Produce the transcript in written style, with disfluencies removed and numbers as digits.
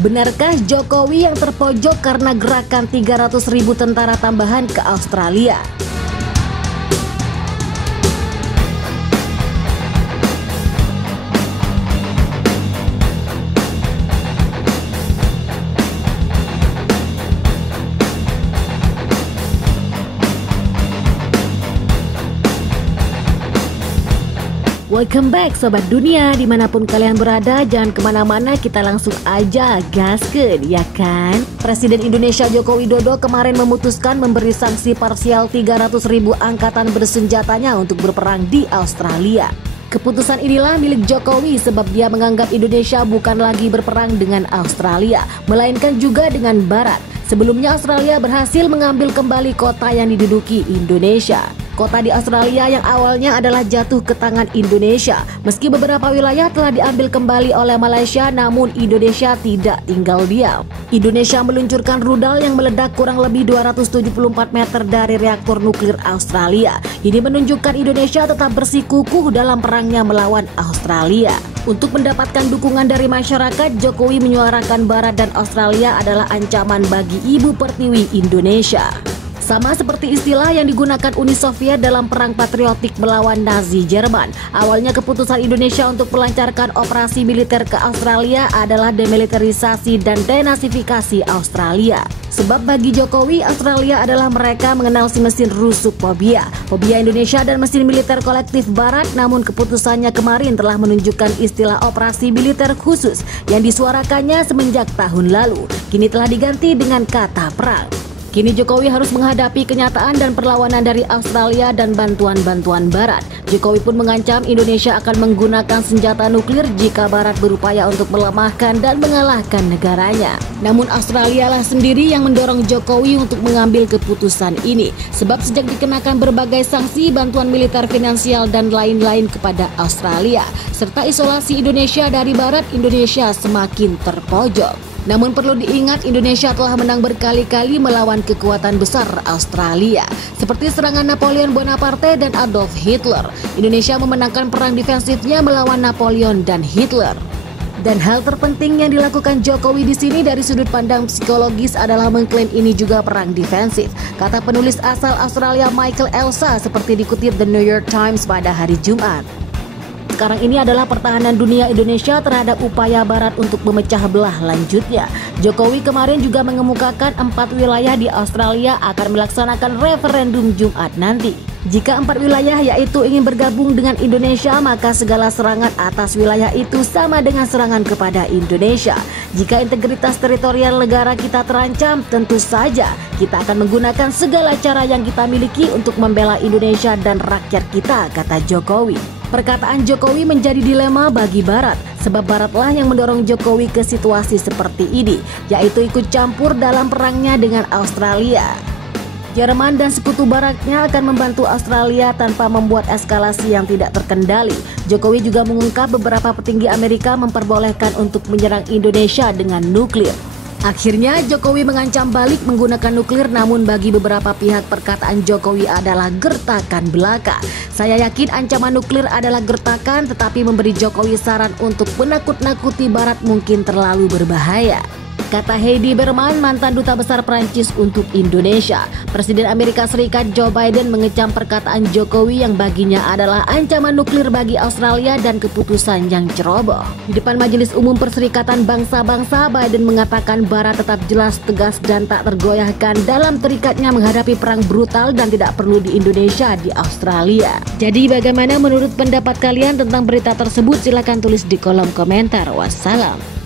Benarkah Jokowi yang terpojok karena gerakan 300.000 tentara tambahan ke Australia? Welcome back Sobat Dunia, dimanapun kalian berada, jangan kemana-mana, kita langsung aja gaskeun, ya kan? Presiden Indonesia Joko Widodo kemarin memutuskan memberi sanksi parsial 300.000 angkatan bersenjatanya untuk berperang di Australia. Keputusan inilah milik Jokowi sebab dia menganggap Indonesia bukan lagi berperang dengan Australia, melainkan juga dengan Barat. Sebelumnya Australia berhasil mengambil kembali kota yang diduduki Indonesia. Kota di Australia yang awalnya adalah jatuh ke tangan Indonesia. Meski beberapa wilayah telah diambil kembali oleh Malaysia, namun Indonesia tidak tinggal diam. Indonesia meluncurkan rudal yang meledak kurang lebih 274 meter dari reaktor nuklir Australia. Ini menunjukkan Indonesia tetap bersikukuh dalam perangnya melawan Australia. Untuk mendapatkan dukungan dari masyarakat, Jokowi menyuarakan Barat dan Australia adalah ancaman bagi Ibu Pertiwi Indonesia. Sama seperti istilah yang digunakan Uni Soviet dalam perang patriotik melawan Nazi Jerman. Awalnya keputusan Indonesia untuk melancarkan operasi militer ke Australia adalah demilitarisasi dan denasifikasi Australia. Sebab bagi Jokowi, Australia adalah mereka mengenal si mesin rusuk fobia Indonesia dan mesin militer kolektif Barat. Namun keputusannya kemarin telah menunjukkan istilah operasi militer khusus yang disuarakannya semenjak tahun lalu. Kini telah diganti dengan kata perang. Kini Jokowi harus menghadapi kenyataan dan perlawanan dari Australia dan bantuan-bantuan Barat. Jokowi pun mengancam Indonesia akan menggunakan senjata nuklir jika Barat berupaya untuk melemahkan dan mengalahkan negaranya. Namun Australia lah sendiri yang mendorong Jokowi untuk mengambil keputusan ini. Sebab sejak dikenakan berbagai sanksi, bantuan militer, finansial, dan lain-lain kepada Australia, serta isolasi Indonesia dari Barat, Indonesia semakin terpojok. Namun perlu diingat, Indonesia telah menang berkali-kali melawan kekuatan besar Australia, seperti serangan Napoleon Bonaparte dan Adolf Hitler. Indonesia memenangkan perang defensifnya melawan Napoleon dan Hitler. Dan hal terpenting yang dilakukan Jokowi di sini dari sudut pandang psikologis adalah mengklaim ini juga perang defensif. Kata penulis asal Australia Michael Elsa seperti dikutip The New York Times pada hari Jumat. Sekarang ini adalah pertahanan dunia Indonesia terhadap upaya Barat untuk memecah belah lanjutnya. Jokowi kemarin juga mengemukakan 4 wilayah di Australia akan melaksanakan referendum Jumat nanti. Jika 4 wilayah yaitu ingin bergabung dengan Indonesia, maka segala serangan atas wilayah itu sama dengan serangan kepada Indonesia. Jika integritas teritorial negara kita terancam, tentu saja kita akan menggunakan segala cara yang kita miliki untuk membela Indonesia dan rakyat kita, kata Jokowi. Perkataan Jokowi menjadi dilema bagi Barat, sebab Baratlah yang mendorong Jokowi ke situasi seperti ini, yaitu ikut campur dalam perangnya dengan Australia. Jerman dan sekutu Baratnya akan membantu Australia tanpa membuat eskalasi yang tidak terkendali. Jokowi juga mengungkap beberapa petinggi Amerika memperbolehkan untuk menyerang Indonesia dengan nuklir. Akhirnya Jokowi mengancam balik menggunakan nuklir, namun bagi beberapa pihak perkataan Jokowi adalah gertakan belaka. Saya yakin ancaman nuklir adalah gertakan, tetapi memberi Jokowi saran untuk menakut-nakuti Barat mungkin terlalu berbahaya. Kata Heidi Berman, mantan duta besar Prancis untuk Indonesia. Presiden Amerika Serikat Joe Biden mengecam perkataan Jokowi yang baginya adalah ancaman nuklir bagi Australia dan keputusan yang ceroboh. Di depan Majelis Umum Perserikatan Bangsa-Bangsa, Biden mengatakan Barat tetap jelas, tegas, dan tak tergoyahkan dalam terikatnya menghadapi perang brutal dan tidak perlu di Indonesia, di Australia. Jadi bagaimana menurut pendapat kalian tentang berita tersebut? Silakan tulis di kolom komentar. Wassalam.